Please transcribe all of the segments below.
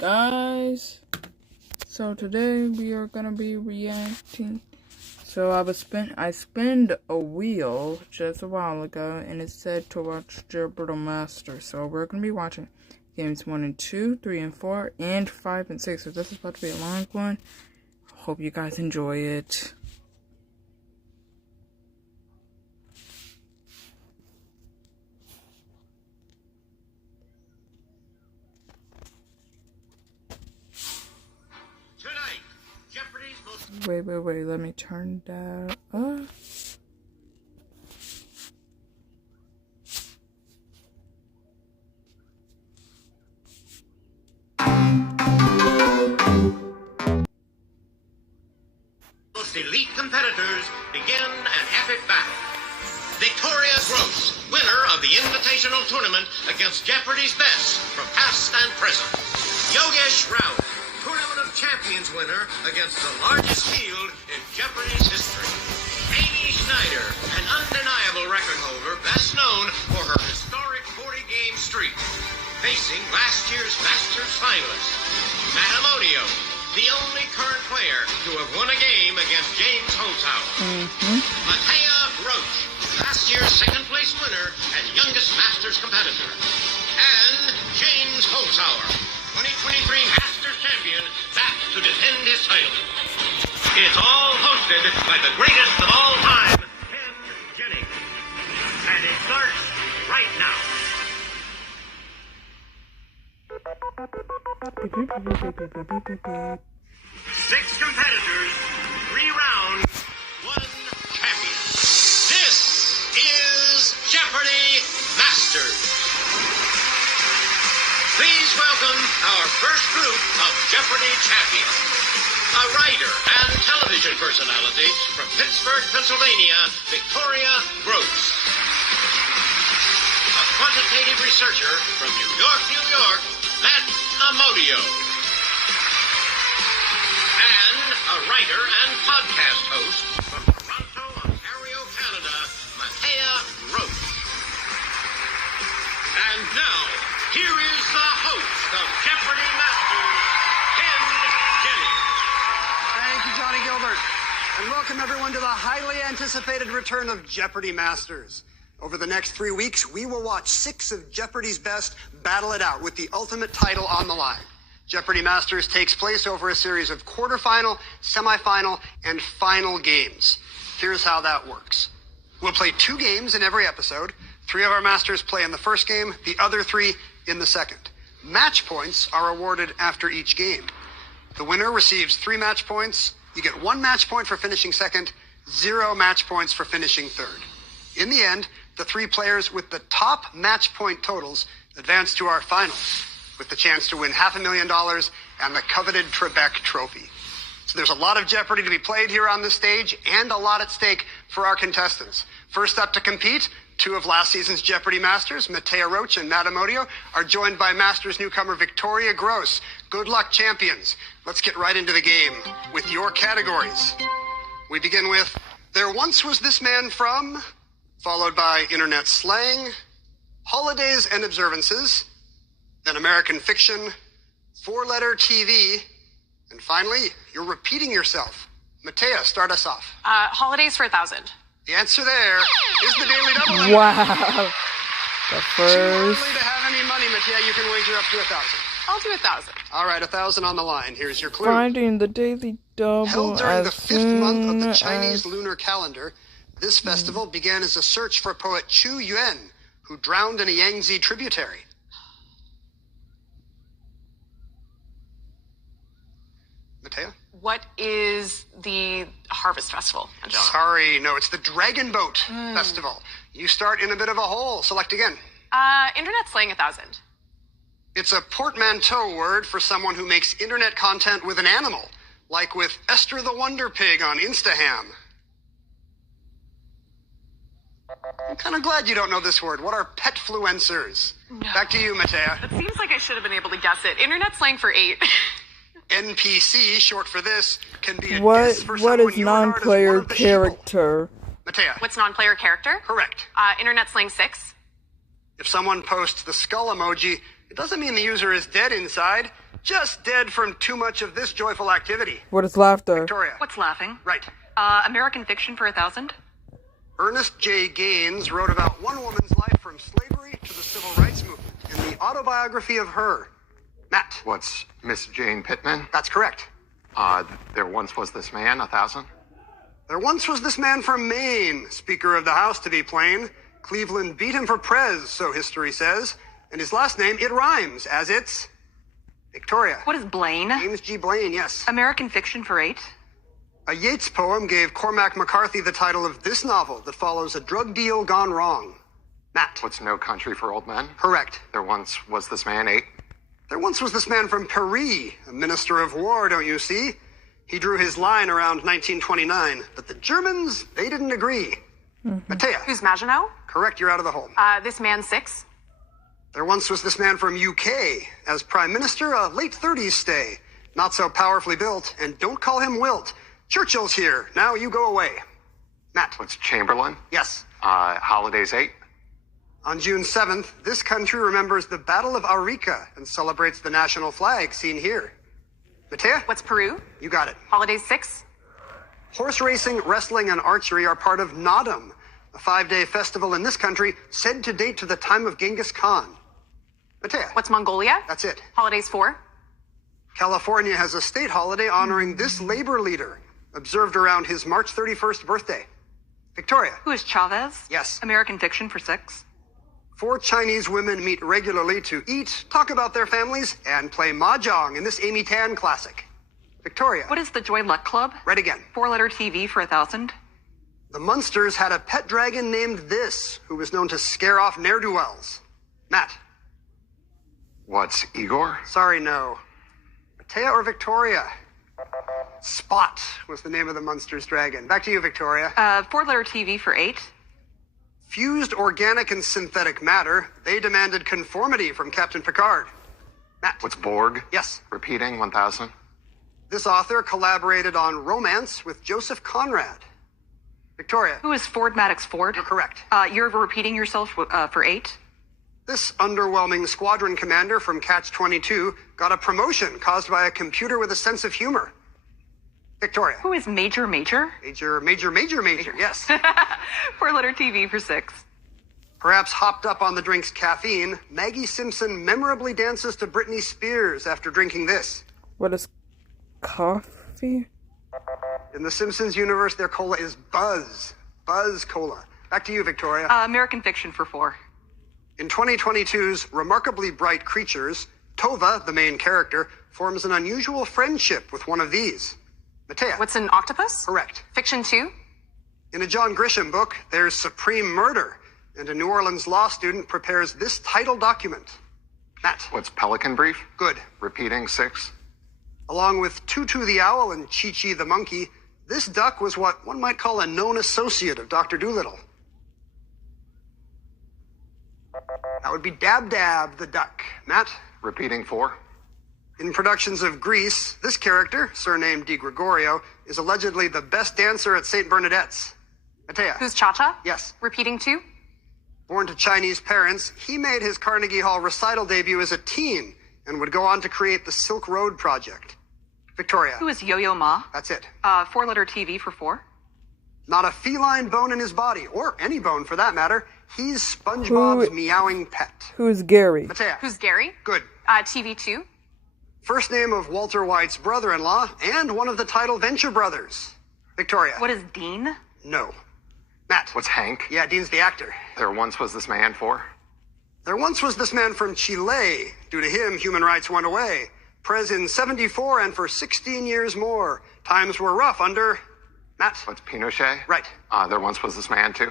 Guys, so today we are gonna be reacting. So I spun a wheel just a while ago and it said to watch Jeopardy Master. So we're gonna be watching games 1 and 2, 3 and 4, and 5 and 6. So this is about to be a long one. Hope you guys enjoy it. Wait, let me turn that up. Most elite competitors begin an epic battle. Victoria Gross, winner of the Invitational Tournament against Jeopardy's best from past and present. Yogesh Rao, Tournament of Champions winner against the largest field in Jeopardy's history. Amy Schneider, an undeniable record holder, best known for her historic 40-game streak, facing last year's Masters finalist. Matamodio, the only current player to have won a game against James Holzhauer. Matea Roach, last year's second-place winner and youngest Masters competitor. And James Holzhauer, 2023 Masters champion, back to defend his title. It's all hosted by the greatest of all time, Ken Jennings. And it starts right now. Six competitors, 3 rounds, 1 champion. This is Jeopardy Masters. Please welcome our first group of Jeopardy champions. A writer and television personality from Pittsburgh, Pennsylvania, Victoria Gross. A quantitative researcher from New York, Matt Amodio. And a writer and podcast host from Toronto, Ontario, Canada, Matea Roach. And now, here is the host of Jeopardy Masters, Ken Jennings. Thank you, Johnny Gilbert. And welcome everyone to the highly anticipated return of Jeopardy Masters. Over the next 3 weeks, we will watch 6 of Jeopardy's best battle it out with the ultimate title on the line. Jeopardy Masters takes place over a series of quarterfinal, semifinal, and final games. Here's how that works. We'll play 2 games in every episode. 3 of our masters play in the first game, the other 3 in the second. Match points are awarded after each game. The winner receives 3 match points. You get 1 match point for finishing second, 0 match points for finishing third. In the end, the 3 players with the top match point totals advance to our finals, with the chance to win $500,000 and the coveted Trebek Trophy. So there's a lot of Jeopardy to be played here on this stage and a lot at stake for our contestants. First up to compete, 2 of last season's Jeopardy Masters, Matea Roach and Matt Amodio, are joined by Masters newcomer Victoria Gross. Good luck, champions. Let's get right into the game with your categories. We begin with, there once was this man from, followed by internet slang, holidays and observances, then American fiction, 4-letter TV, and finally, you're repeating yourself. Matea, start us off. Holidays for 1,000. The answer there is the Daily Double. Wow. The Too early first. to have any money, Matea. You can wager up to 1,000. I'll do 1,000. All right, 1,000 on the line. Here's your clue. Finding the Daily Double Held during the as 5th month of the soon Chinese as- lunar calendar, this festival began as a search for poet Chu Yuan, who drowned in a Yangtze tributary. Matea? What is the Harvest Festival? Sorry, no, it's the Dragon Boat Festival. You start in a bit of a hole. Select again. Internet slang 1,000. It's a portmanteau word for someone who makes internet content with an animal, like with Esther the Wonder Pig on Instaham. I'm kind of glad you don't know this word. What are petfluencers? No. Back to you, Matea. It seems like I should have been able to guess it. Internet slang for 8. NPC, short for this, can be a What diss for is someone you regard as one non-player of the sheeple. character? Matea. What's non-player character? Correct. Internet slang 6. If someone posts the skull emoji, it doesn't mean the user is dead inside. Just dead from too much of this joyful activity. What is laughter? Victoria. What's laughing? Right. American Fiction for 1,000. Ernest J. Gaines wrote about one woman's life from slavery to the civil rights movement in the autobiography of her. Matt. What's Miss Jane Pittman? That's correct. There once was this man, 1,000. There once was this man from Maine, Speaker of the House to be plain. Cleveland beat him for prez, so history says. And his last name, it rhymes, as it's Victoria. What is Blaine? James G. Blaine, yes. American Fiction for 8. A Yeats poem gave Cormac McCarthy the title of this novel that follows a drug deal gone wrong. Matt. What's No Country for Old Men? Correct. There once was this man, 8. There once was this man from Paris, a minister of war, don't you see? He drew his line around 1929, but the Germans, they didn't agree. Matea. Who's Maginot? Correct, you're out of the hole. This man 6. There once was this man from UK. As prime minister, a late 30s stay. Not so powerfully built, and don't call him Wilt. Churchill's here. Now you go away. Matt. What's Chamberlain? Yes. Holidays 8. On June 7th, this country remembers the Battle of Arica and celebrates the national flag seen here. Matea? What's Peru? You got it. Holidays 6. Horse racing, wrestling, and archery are part of Nadam, a 5-day festival in this country said to date to the time of Genghis Khan. Matea? What's Mongolia? That's it. Holidays 4. California has a state holiday honoring this labor leader, observed around his March 31st birthday. Victoria? Who is Chavez? Yes. American Fiction for 6. 4 Chinese women meet regularly to eat, talk about their families, and play mahjong in this Amy Tan classic. Victoria? What is the Joy Luck Club? Right again. 4-letter TV for 1,000. The Munsters had a pet dragon named This, who was known to scare off ne'er-do-wells. Matt? What's Igor? Sorry, no. Matea or Victoria? Spot was the name of the Munsters dragon. Back to you, Victoria. 4-letter TV for 8. Fused organic and synthetic matter, they demanded conformity from Captain Picard. Matt? What's Borg? Yes. Repeating, 1,000. This author collaborated on Romance with Joseph Conrad. Victoria? Who is Ford Maddox Ford? You're correct. You're repeating yourself for 8. This underwhelming squadron commander from Catch-22 got a promotion caused by a computer with a sense of humor. Victoria? Who is Major? Major, yes. 4-letter TV for 6. Perhaps hopped up on the drink's caffeine, Maggie Simpson memorably dances to Britney Spears after drinking this. What is coffee? In the Simpsons universe, their cola is Buzz. Buzz Cola. Back to you, Victoria. American Fiction for 4. In 2022's Remarkably Bright Creatures, Tova, the main character, forms an unusual friendship with one of these. Matea? What's an octopus? Correct. Fiction 2. In a John Grisham book, there's supreme murder, and a New Orleans law student prepares this title document. Matt? What's Pelican Brief? Good. Repeating, 6. Along with Tutu the owl and Chi-Chi the monkey, this duck was what one might call a known associate of Dr. Dolittle. That would be Dab Dab the duck. Matt? Repeating, 4. In productions of Greece, this character, surnamed Di Gregorio, is allegedly the best dancer at St. Bernadette's. Matea? Who's Cha-Cha? Yes. Repeating 2. Born to Chinese parents, he made his Carnegie Hall recital debut as a teen and would go on to create the Silk Road Project. Victoria? Who is Yo-Yo Ma? That's it. 4-letter TV for 4. Not a feline bone in his body, or any bone for that matter. He's SpongeBob's meowing pet. Who's Gary? Matea? Who's Gary? Good. TV 2. First name of Walter White's brother-in-law, and one of the title Venture brothers. Victoria? What is Dean? No. Matt? What's Hank? Yeah, Dean's the actor. There once was this man, 4. There once was this man from Chile. Due to him, human rights went away. Prez in 74 and for 16 years more. Times were rough under... Matt? What's Pinochet? Right. There once was this man, 2.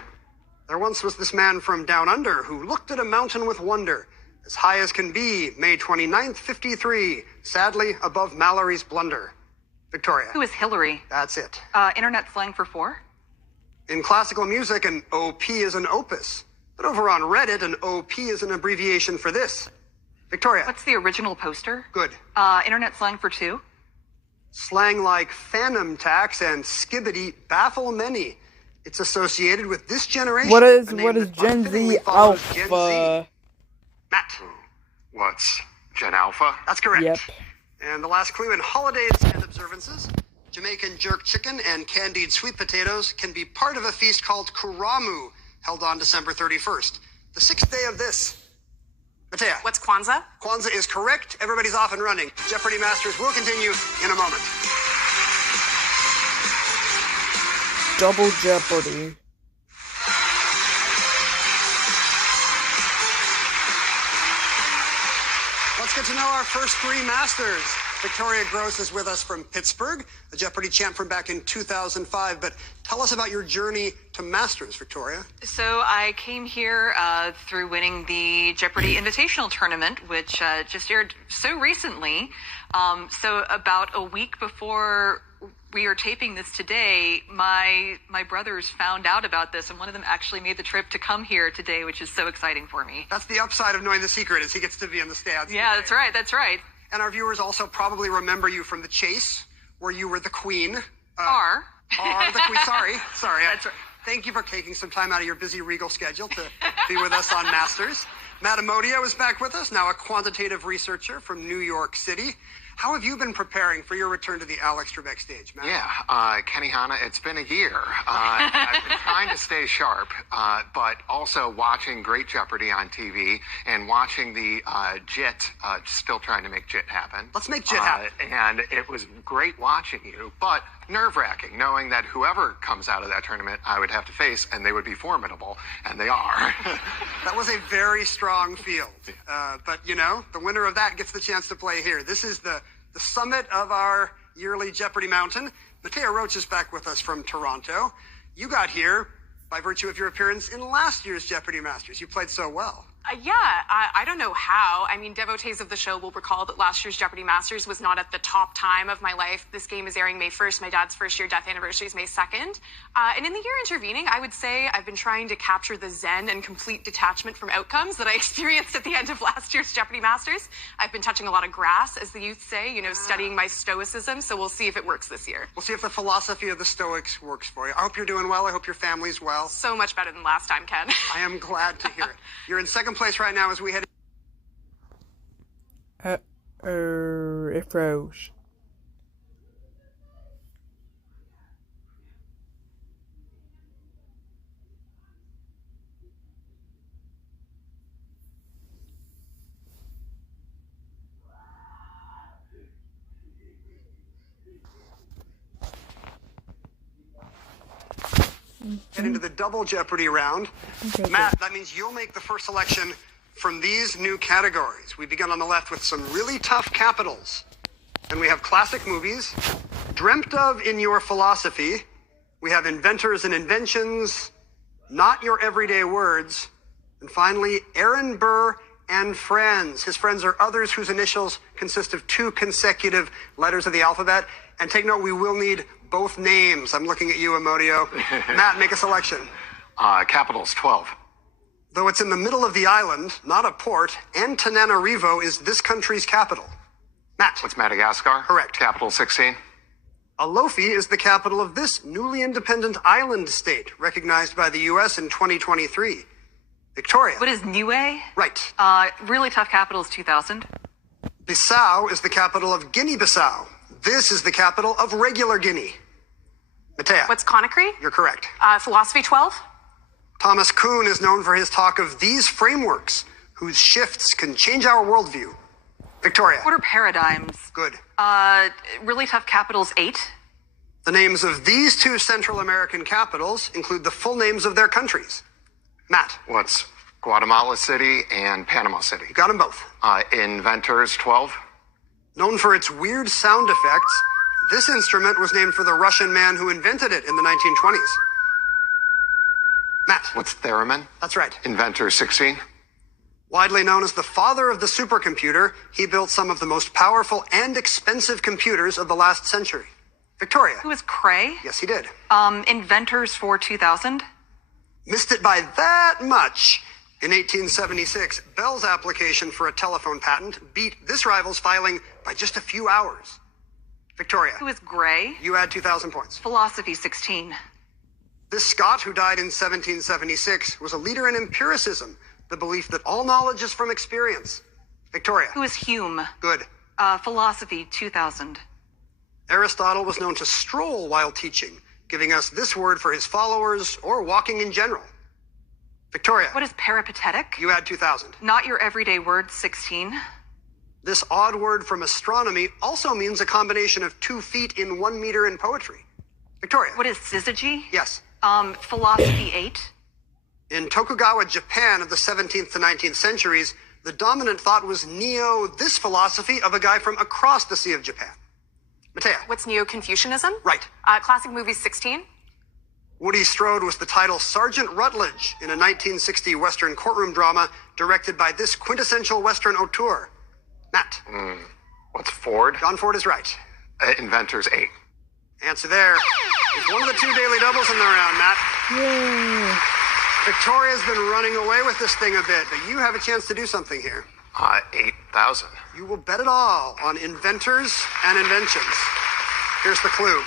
There once was this man from down under who looked at a mountain with wonder. As high as can be, May 29th, 53, sadly above Mallory's blunder. Victoria? Who is Hillary? That's it. Internet slang for 4. In classical music, an OP is an opus. But over on Reddit, an OP is an abbreviation for this. Victoria? What's the original poster? Good. Internet slang for 2. Slang like phantom tax and skibbity baffle many. It's associated with this generation. What is a name that Gen unfittingly Z follows Gen Z. Alpha? Matt? What's Gen Alpha? That's correct. Yep. And the last clue, in holidays and observances, Jamaican jerk chicken and candied sweet potatoes can be part of a feast called Kuramu, held on December 31st. The sixth day of this. Matea. What's Kwanzaa? Kwanzaa is correct. Everybody's off and running. Jeopardy Masters will continue in a moment. Double Jeopardy. Let's get to know our first three masters. Victoria Gross is with us from Pittsburgh, a Jeopardy champ from back in 2005. But tell us about your journey to Masters, Victoria. So I came here through winning the Jeopardy Invitational Tournament, which just aired so recently. So about a week before we are taping this today, my brothers found out about this, and one of them actually made the trip to come here today, which is so exciting for me. That's the upside of knowing the secret, is he gets to be in the stands. Yeah, today. that's right. And our viewers also probably remember you from The Chase, where you were the queen. Are the queen. Sorry. That's right. Thank you for taking some time out of your busy regal schedule to be with us on Masters. Matt Amodio is back with us, now a quantitative researcher from New York City. How have you been preparing for your return to the Alex Trebek stage, Matt? Yeah, Kenny Hanna, it's been a year. I've been trying to stay sharp, but also watching Great Jeopardy on TV and watching the JIT, still trying to make JIT happen. Let's make JIT happen. And it was great watching you, but nerve-wracking, knowing that whoever comes out of that tournament, I would have to face, and they would be formidable, and they are. That was a very strong field. But, you know, the winner of that gets the chance to play here. This is the summit of our yearly Jeopardy mountain. Matea Roach is back with us from Toronto. You got here by virtue of your appearance in last year's Jeopardy Masters. You played so well. I don't know how. I mean, devotees of the show will recall that last year's Jeopardy Masters was not at the top time of my life. This game is airing May 1st. My dad's first year death anniversary is May 2nd. And in the year intervening, I would say I've been trying to capture the zen and complete detachment from outcomes that I experienced at the end of last year's Jeopardy Masters. I've been touching a lot of grass, as the youth say, studying my stoicism. So we'll see if it works this year. We'll see if the philosophy of the Stoics works for you. I hope you're doing well. I hope your family's well. So much better than last time, Ken. I am glad to hear it. You're in second place right now as we head. It froze. Get into the double Jeopardy round. Okay, Matt, that means you'll make the first selection from these new categories. We begin on the left with some really tough capitals. Then we have classic movies, dreamt of in your philosophy. We have inventors and inventions, not your everyday words. And finally, Aaron Burr and friends. His friends are others whose initials consist of two consecutive letters of the alphabet. And take note, we will need both names. I'm looking at you, Amodio. Matt, make a selection. Capitals 12. Though it's in the middle of the island, not a port, Antananarivo is this country's capital. Matt. What's Madagascar? Correct. Capital 16. Alofi is the capital of this newly independent island state, recognized by the U.S. in 2023. Victoria. What is Niue? Right. Really tough capitals, 2000. Bissau is the capital of Guinea-Bissau. This is the capital of regular Guinea. Matea. What's Conakry? You're correct. Philosophy 12? Thomas Kuhn is known for his talk of these frameworks, whose shifts can change our worldview. Victoria. What are paradigms? Good. Really tough capitals, 8. The names of these two Central American capitals include the full names of their countries. Matt. What's Guatemala City and Panama City? You got them both. Inventors 12. Known for its weird sound effects, this instrument was named for the Russian man who invented it in the 1920s. Matt. What's theremin? That's right. Inventor 16. Widely known as the father of the supercomputer, he built some of the most powerful and expensive computers of the last century. Victoria. Who is Cray? Yes, he did. Inventors for 2000. Missed it by that much. In 1876, Bell's application for a telephone patent beat this rival's filing by just a few hours. Victoria. Who is Gray? You add 2,000 points. Philosophy 16. This Scot, who died in 1776, was a leader in empiricism, the belief that all knowledge is from experience. Victoria. Who is Hume? Good. Philosophy, 2000. Aristotle was known to stroll while teaching, giving us this word for his followers or walking in general. Victoria. What is peripatetic? You had 2000. Not your everyday word, 16. This odd word from astronomy also means a combination of 2 feet in 1 meter in poetry. Victoria. What is syzygy? Yes. Philosophy, 8. In Tokugawa Japan of the 17th to 19th centuries, the dominant thought was this philosophy of a guy from across the Sea of Japan. Matea. What's Neo-Confucianism? Right. Classic movies, 16. Woody Strode was the title Sergeant Rutledge in a 1960 Western courtroom drama directed by this quintessential Western auteur. Matt. What's Ford? John Ford is right. Inventors, 8. Answer there. It's one of the 2 daily doubles in the round, Matt. Yay. Victoria's been running away with this thing a bit, but you have a chance to do something here. 8,000. You will bet it all on inventors and inventions. Here's the clue.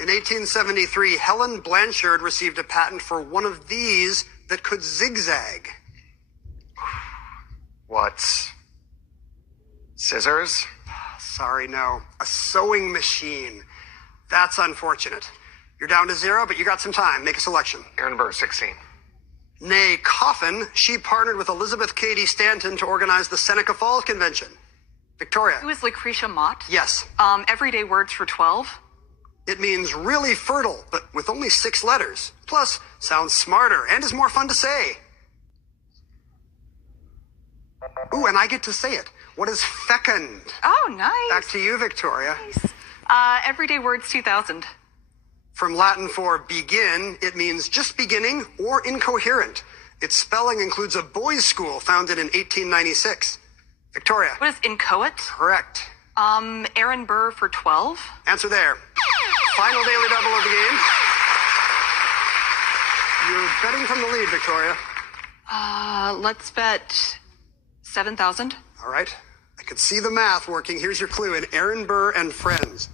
In 1873, Helen Blanchard received a patent for one of these that could zigzag. What's scissors? Sorry, no. A sewing machine. That's unfortunate. You're down to 0, but you got some time. Make a selection. Aaron Burr, 16. Nay Coffin, she partnered with Elizabeth Cady Stanton to organize the Seneca Falls Convention. Victoria. Who is Lucretia Mott? Yes. Everyday words for 12. It means really fertile, but with only 6 letters. Plus, sounds smarter and is more fun to say. Ooh, and I get to say it. What is fecund? Oh, nice. Back to you, Victoria. Nice. Everyday words, 2000. From Latin for begin, it means just beginning or incoherent. Its spelling includes a boys' school founded in 1896. Victoria. What is inchoate? Correct. Aaron Burr for 12. Answer there. Final daily double of the game. You're betting from the lead, Victoria. Let's bet 7,000. All right. I could see the math working. Here's your clue in Aaron Burr and Friends.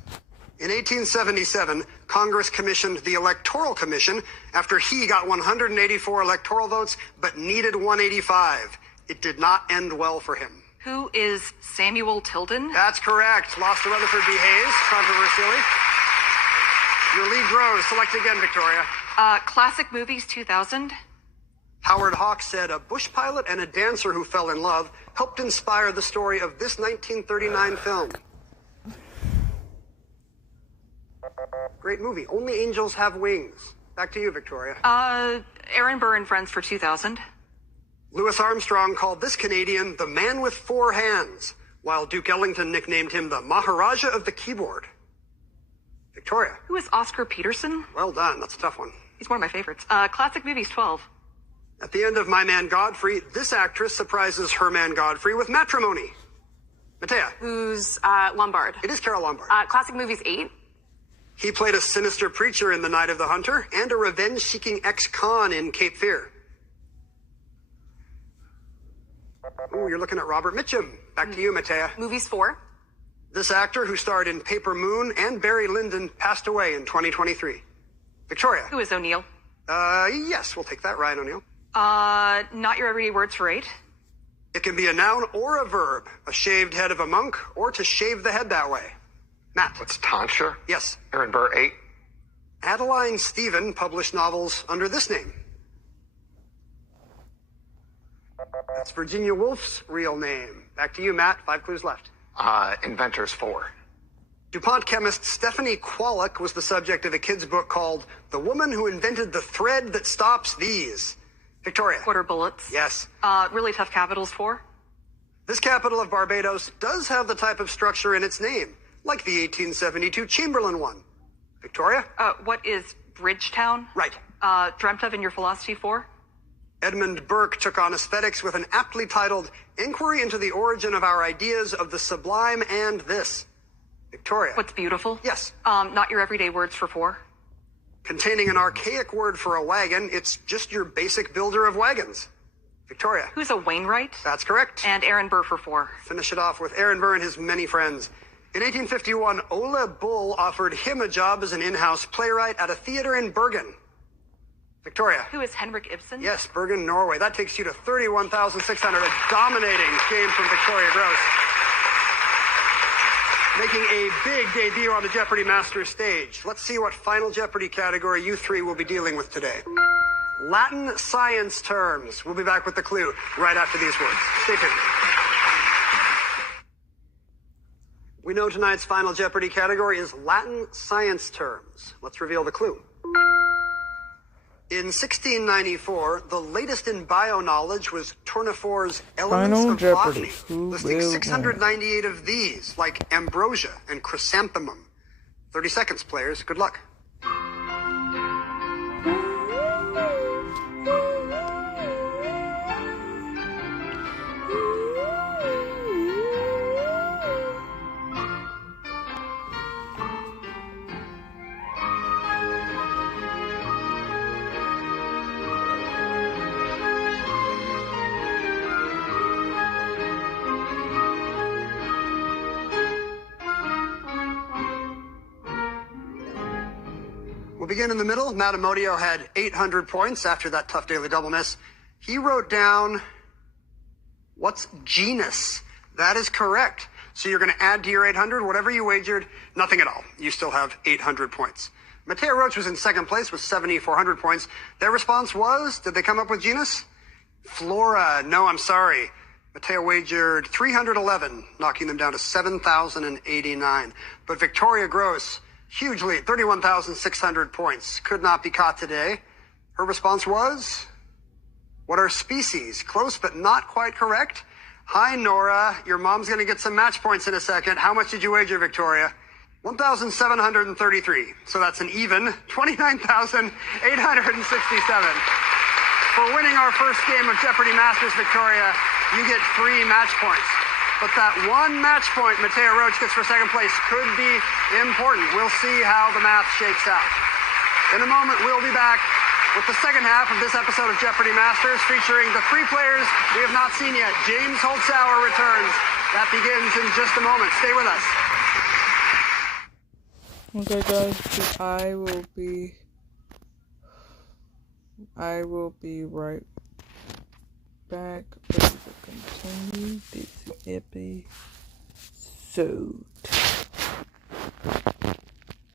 In 1877, Congress commissioned the Electoral Commission after he got 184 electoral votes but needed 185. It did not end well for him. Who is Samuel Tilden? That's correct. Lost to Rutherford B. Hayes, controversially. Your lead grows. Select again, Victoria. Classic movies, 2000. Howard Hawks said a bush pilot and a dancer who fell in love helped inspire the story of this 1939 film. Great movie. Only Angels Have Wings. Back to you, Victoria. Aaron Burr and Friends for 2000. Louis Armstrong called this Canadian the man with 4 hands, while Duke Ellington nicknamed him the Maharaja of the keyboard. Victoria. Who is Oscar Peterson? Well done. That's a tough one. He's one of my favorites. Classic movies, 12. At the end of My Man Godfrey, this actress surprises her man Godfrey with matrimony. Matea. Who's Lombard? It is Carol Lombard. Classic movies, 8. He played a sinister preacher in The Night of the Hunter and a revenge-seeking ex-con in Cape Fear. Ooh, you're looking at Robert Mitchum. Back to you, Matea. Movies, 4. This actor, who starred in Paper Moon and Barry Lyndon, passed away in 2023. Victoria. Who is O'Neill? Yes, we'll take that, Ryan O'Neill. Not your everyday words for 8. It can be a noun or a verb, a shaved head of a monk, or to shave the head that way. Matt. What's tonsure? Yes. Aaron Burr, 8. Adeline Stephen published novels under this name. That's Virginia Woolf's real name. Back to you, Matt. 5 clues left. Inventors, 4. DuPont chemist Stephanie Kwolok was the subject of a kid's book called The Woman Who Invented the Thread That Stops These. Victoria. Quarter bullets. Yes. Really tough capitals, 4. This capital of Barbados does have the type of structure in its name, like the 1872 Chamberlain one. Victoria? What is Bridgetown? Right. Dreamt of in your philosophy, 4. Edmund Burke took on aesthetics with an aptly titled Inquiry into the Origin of Our Ideas of the Sublime and This. Victoria. What's beautiful? Yes. Not your everyday words for 4. Containing an archaic word for a wagon, it's just your basic builder of wagons. Victoria. Who's a Wainwright? That's correct. And Aaron Burr for 4. Finish it off with Aaron Burr and his many friends. In 1851, Ole Bull offered him a job as an in-house playwright at a theater in Bergen. Victoria. Who is Henrik Ibsen? Yes, Bergen, Norway. That takes you to 31,600. A dominating game from Victoria Gross. making a big debut on the Jeopardy Master stage. Let's see what final Jeopardy category you three will be dealing with today. Latin science terms. We'll be back with the clue right after these words. Stay tuned. We know tonight's final Jeopardy category is Latin science terms. Let's reveal the clue. In 1694, the latest in bio-knowledge was Tournefort's Elements Final of Jeopardy. Botany, listing 698 of these, like ambrosia and chrysanthemum. 30 seconds, players. Good luck. We'll begin in the middle. Matamodio had 800 points after that tough daily double miss. He wrote down, what's genus? That is correct. So you're going to add to your 800, whatever you wagered, nothing at all. You still have 800 points. Mateo Roach was in second place with 7,400 points. Their response was, did they come up with genus? Flora. No, I'm sorry. Mateo wagered 311, knocking them down to 7,089. But Victoria Gross, huge lead, 31,600 points. Could not be caught today. Her response was, what are species? Close, but not quite correct. Hi, Nora. Your mom's going to get some match points in a second. How much did you wager, Victoria? 1,733. So that's an even 29,867. For winning our first game of Jeopardy Masters, Victoria, you get 3 match points. But that one match point Mateo Roach gets for second place could be important. We'll see how the math shakes out. In a moment, we'll be back with the second half of this episode of Jeopardy Masters, featuring the 3 players we have not seen yet. James Holzhauer returns. That begins in just a moment. Stay with us. Okay, guys, I will be right back to continue this episode.